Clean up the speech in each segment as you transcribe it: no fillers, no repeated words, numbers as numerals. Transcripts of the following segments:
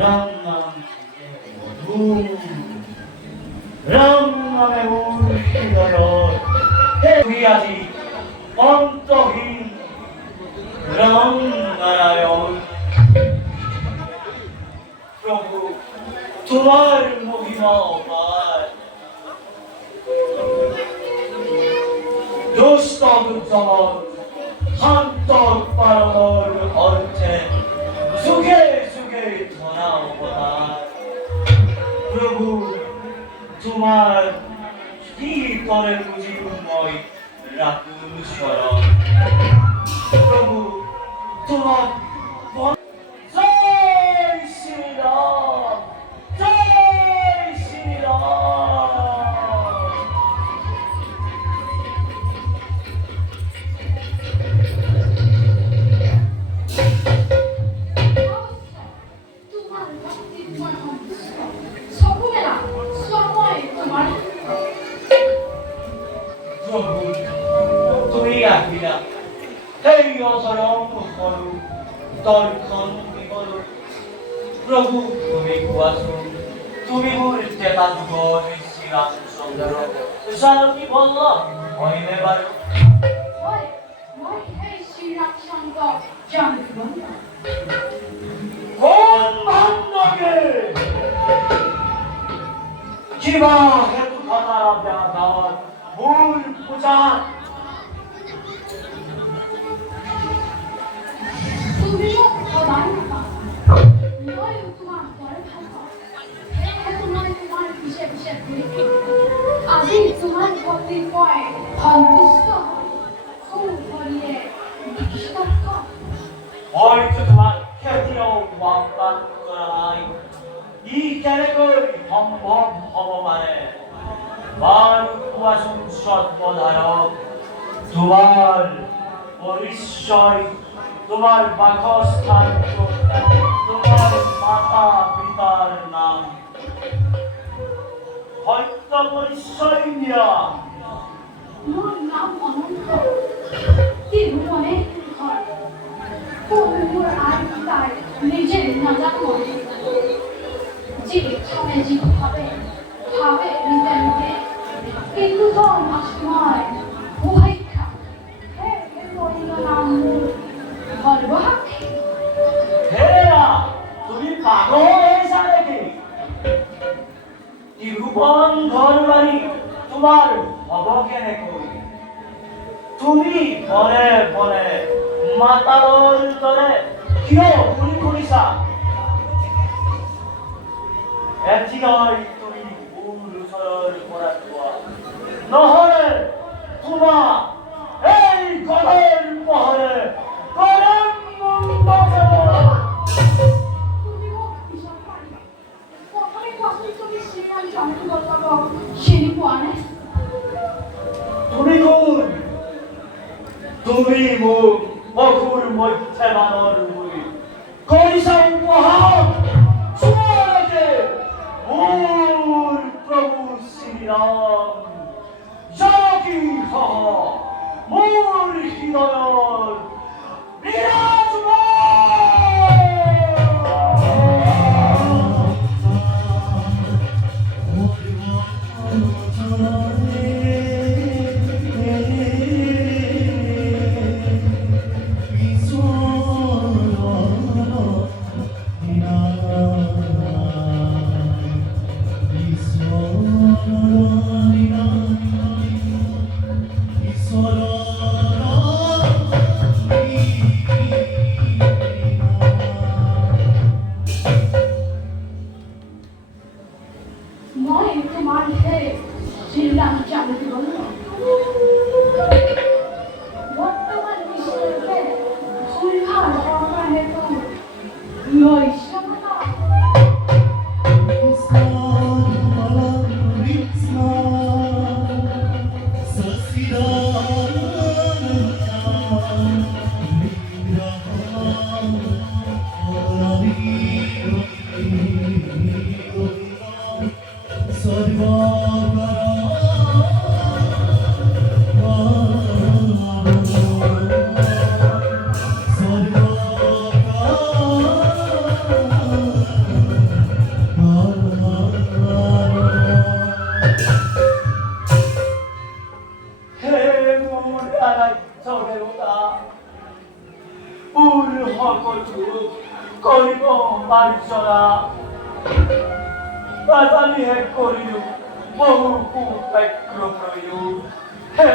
রামনামে উঠিল আজি অন্তহীন রাম নারায়ণ। প্রভু তোমার মহিমা অপার, দুষ্ট উজ্জ্বল শান্ত পারমর অর্থে যুগে যুগে ধরা অবতার। প্রভু তোমার কি করে বুঝিময় রাখুন স্মরণ। প্রভু তোমার জয় শ্রীরাম, জয় শ্রীরাম। তুমি আহিলা সেই অচৰণ সৰু দৰ্শন বিকলো। প্ৰভু তুমি কোৱাচোন, তুমি মোৰ দেতা যুগৰ শ্ৰীৰামচন্দ্ৰ জানকী বল্লভ হয়নে বাৰু? হয়, মই সেই শ্ৰীৰামচন্দ্ৰ জানকী বল্লভ। কোন ভাণ্ডকে কিবা হেতু খাতাৰ গাঁৱত মূল পূজা তুমিও সদায় নাপা, মই তোমাক বৰ ভাল পাওঁ। সেয়েহে মই তোমাৰ পিছে পিছে ঘূৰি আজি তোমাৰ ভক্তিত মই সন্তুষ্ট হৈ সুভৰিয়ে দীক্ষিত হ'ম। হয়তো তোমাক কেতিয়াও বাপ্পাত কৰা নাই, ই কেনেকৈ সম্ভৱ হ'ব পাৰে? বাৰু কোৱাচোন সৰ্বধাৰক, তোমাৰ পৰিচয়, তোমাৰ বাসস্থান, তোমাৰ মাতা পিতাৰ নাম, সত্য পৰিচয় দিয়া। মোৰ নাম অনন্ত, তিৰুমনে ঘৰ। মোৰ আই পিতাই নিজে নাজানো, যিখানে যিভাৱে ভাৱে নিজে নিজে, কিন্তু মই উভেক্ষা পৰিল নাম মোৰ সৰ্বসাক্ষী। হেৰা, তুমি পাগল হৈছা নেকি? তিৰুবন ঘৰ বাৰী তোমাৰ হ'ব কেনেকৈ? তুমি পৰে পৰে মাতালৰ দৰে কিয় ঘূৰি ফুৰিছা? এতিয়াই তুমি মোৰ ওচৰৰ পৰা যোৱা, নহ'লে তোমাক এই গলৰ পোহৰে কৰিম মুণ্ডন। তুমি মোক পিছত পাৰিবা। প্ৰথমে কোৱাচোন, তুমি শ্ৰীৰাম জানকী বল্লভক চিনি পোৱা নে? তুমি কোন? তুমি মোক অসুৰ মধ্যে মানৰ হৈ কৰিছা উপহাস। চোৱালৈকে মোৰ প্ৰভু শ্ৰীৰাম জানকী সহ মোৰ হৃদয়ত মই তোমাৰ সেই শ্ৰীৰাম জানকী বল্লভ। বৰ্তমান বিশ্বৰূপে সূৰ্যৰ ধৰ্মৰ হেতু লৈছা মাতা। মারিছনা বাজানি হে করিলু বহু কুপেক্র করিলু হে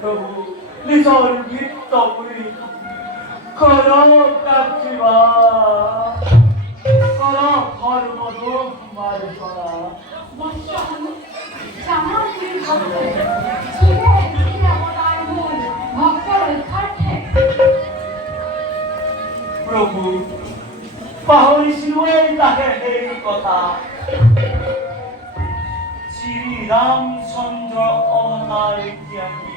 প্রভু নিজর গীত পুরি কর কাকিবা কর ধর্ম দুঃখ মারিছনা বৎসহন জামার পুরী ভক্ত সুরে সুরে অবতার মূল ভক্ত রক্ষার্থে প্রভু পাহরিছিলোৱে তাকে সেই কথা শ্রী রামচন্দ্র অবতার ত্যাগী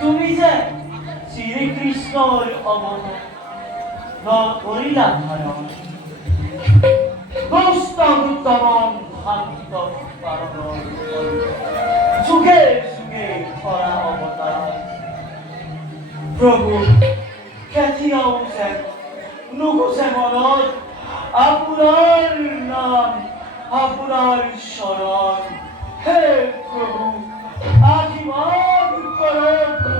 তুমি যে শ্রীকৃষ্ণর অবতার করিলা ধারণ দুষ্টমন শান্ত যুগে যুগে ধরা অবতার প্রভু কেতিয়াও যেন নুগুছে মনত আপোনাৰ নাম আপোনাৰ শৰণ হে প্ৰভু আশীৰ্বাদ কৰক